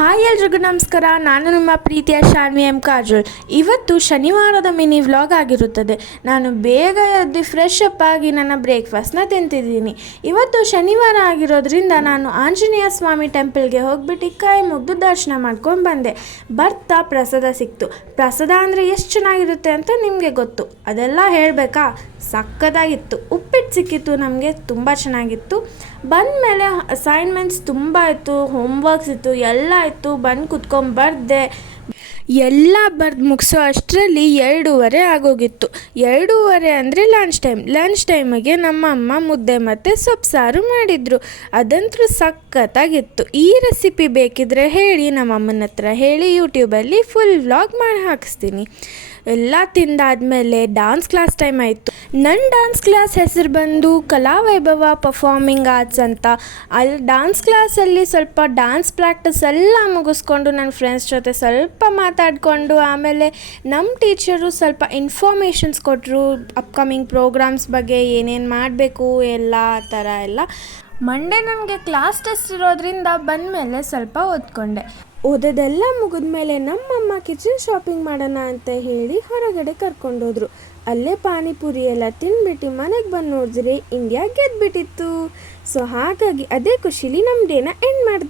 Hi ಎಲ್ರಿಗೂ ನಮಸ್ಕಾರ. ನಾನು ನಿಮ್ಮ ಪ್ರೀತಿಯ ಶಾನ್ವಿ ಎಂ ಕಾಜೋಳ್. ಇವತ್ತು ಶನಿವಾರದ ಮಿನಿ ವ್ಲಾಗ್ ಆಗಿರುತ್ತದೆ. ನಾನು ಬೇಗ ಎದ್ದು ಫ್ರೆಶ್ ಅಪ್ ಆಗಿ ನನ್ನ ಬ್ರೇಕ್ಫಾಸ್ಟ್ನ ತಿಂತಿದ್ದೀನಿ. ಇವತ್ತು ಶನಿವಾರ ಆಗಿರೋದ್ರಿಂದ ನಾನು ಆಂಜನೇಯ ಸ್ವಾಮಿ ಟೆಂಪಲ್ಗೆ ಹೋಗ್ಬಿಟ್ಟು ಕೈ ಮುಗಿದು ದರ್ಶನ ಮಾಡ್ಕೊಂಡು ಬಂದೆ. ಬರ್ತಾ ಪ್ರಸಾದ ಸಿಕ್ತು. ಪ್ರಸಾದ ಅಂದರೆ ಎಷ್ಟು ಚೆನ್ನಾಗಿರುತ್ತೆ ಅಂತ ನಿಮಗೆ ಗೊತ್ತು, ಅದೆಲ್ಲ ಹೇಳಬೇಕಾ? ಸಕ್ಕತ್ತಾಗಿತ್ತು. ಉಪ್ಪಿಟ್ಟು ಸಿಕ್ಕಿತ್ತು ನಮಗೆ, ತುಂಬ ಚೆನ್ನಾಗಿತ್ತು. ಬಂದಮೇಲೆ ಅಸೈನ್ಮೆಂಟ್ಸ್ ತುಂಬ ಇತ್ತು, ಹೋಮ್ವರ್ಕ್ಸ್ ಇತ್ತು, ಎಲ್ಲ ಇತ್ತು. ಬಂದು ಕುತ್ಕೊಂಡು ಬರೆದೆ. ಎಲ್ಲ ಬರೆದು ಮುಗಿಸೋ ಅಷ್ಟರಲ್ಲಿ 2:30 ಆಗೋಗಿತ್ತು. 2:30 ಅಂದರೆ ಲಂಚ್ ಟೈಮಿಗೆ ನಮ್ಮ ಅಮ್ಮ ಮುದ್ದೆ ಮತ್ತು ಸೊಪ್ಪು ಸಾರು ಮಾಡಿದರು. ಅದಂತೂ ಸಖತ್ತಾಗಿತ್ತು. ಈ ರೆಸಿಪಿ ಬೇಕಿದ್ರೆ ಹೇಳಿ, ನಮ್ಮ ಅಮ್ಮನ ಹತ್ರ ಹೇಳಿ ಯೂಟ್ಯೂಬಲ್ಲಿ ಫುಲ್ ವ್ಲಾಗ್ ಮಾಡಿ ಹಾಕಿಸ್ತೀನಿ. ಎಲ್ಲ ತಿಂದಾದ್ಮೇಲೆ ಡ್ಯಾನ್ಸ್ ಕ್ಲಾಸ್ ಟೈಮ್ ಆಯಿತು. ನನ್ನ ಡ್ಯಾನ್ಸ್ ಕ್ಲಾಸ್ ಹೆಸರು ಬಂದು ಕಲಾವೈಭವ ಪರ್ಫಾರ್ಮಿಂಗ್ ಆರ್ಟ್ಸ್ ಅಂತ. ಅಲ್ಲಿ ಡ್ಯಾನ್ಸ್ ಕ್ಲಾಸಲ್ಲಿ ಸ್ವಲ್ಪ ಡ್ಯಾನ್ಸ್ ಪ್ರಾಕ್ಟೀಸ್ ಎಲ್ಲ ಮುಗಿಸ್ಕೊಂಡು ನನ್ನ ಫ್ರೆಂಡ್ಸ್ ಜೊತೆ ಸ್ವಲ್ಪ ಮಾತಾಡಿಕೊಂಡು, ಆಮೇಲೆ ನಮ್ಮ ಟೀಚರು ಸ್ವಲ್ಪ ಇನ್ಫಾರ್ಮೇಷನ್ಸ್ ಕೊಟ್ಟರು ಅಪ್ಕಮಿಂಗ್ ಪ್ರೋಗ್ರಾಮ್ಸ್ ಬಗ್ಗೆ, ಏನೇನು ಮಾಡಬೇಕು ಎಲ್ಲ ಆ ಥರ ಎಲ್ಲ. ಮಂಡೇ ನನಗೆ ಕ್ಲಾಸ್ ಟೆಸ್ಟ್ ಇರೋದ್ರಿಂದ ಬಂದಮೇಲೆ ಸ್ವಲ್ಪ ಓದ್ಕೊಂಡೆ. ಓದೋದೆಲ್ಲ ಮುಗಿದ್ಮೇಲೆ ನಮ್ಮಮ್ಮ ಕಿಚನ್ ಶಾಪಿಂಗ್ ಮಾಡೋಣ ಅಂತ ಹೇಳಿ ಹೊರಗಡೆ ಕರ್ಕೊಂಡೋದ್ರು. ಅಲ್ಲೇ ಪಾನಿಪುರಿ ಎಲ್ಲ ತಿಂದ್ಬಿಟ್ಟು ಮನೆಗೆ ಬಂದು ನೋಡಿದ್ರೆ ಇಂಡಿಯಾ ಗೆದ್ದುಬಿಟ್ಟಿತ್ತು. ಸೊ ಹಾಗಾಗಿ ಅದೇ ಖುಷಿಲಿ ನಮ್ಮ ಡೇನ ಎಂಡ್ ಮಾಡಿದ್ವಿ.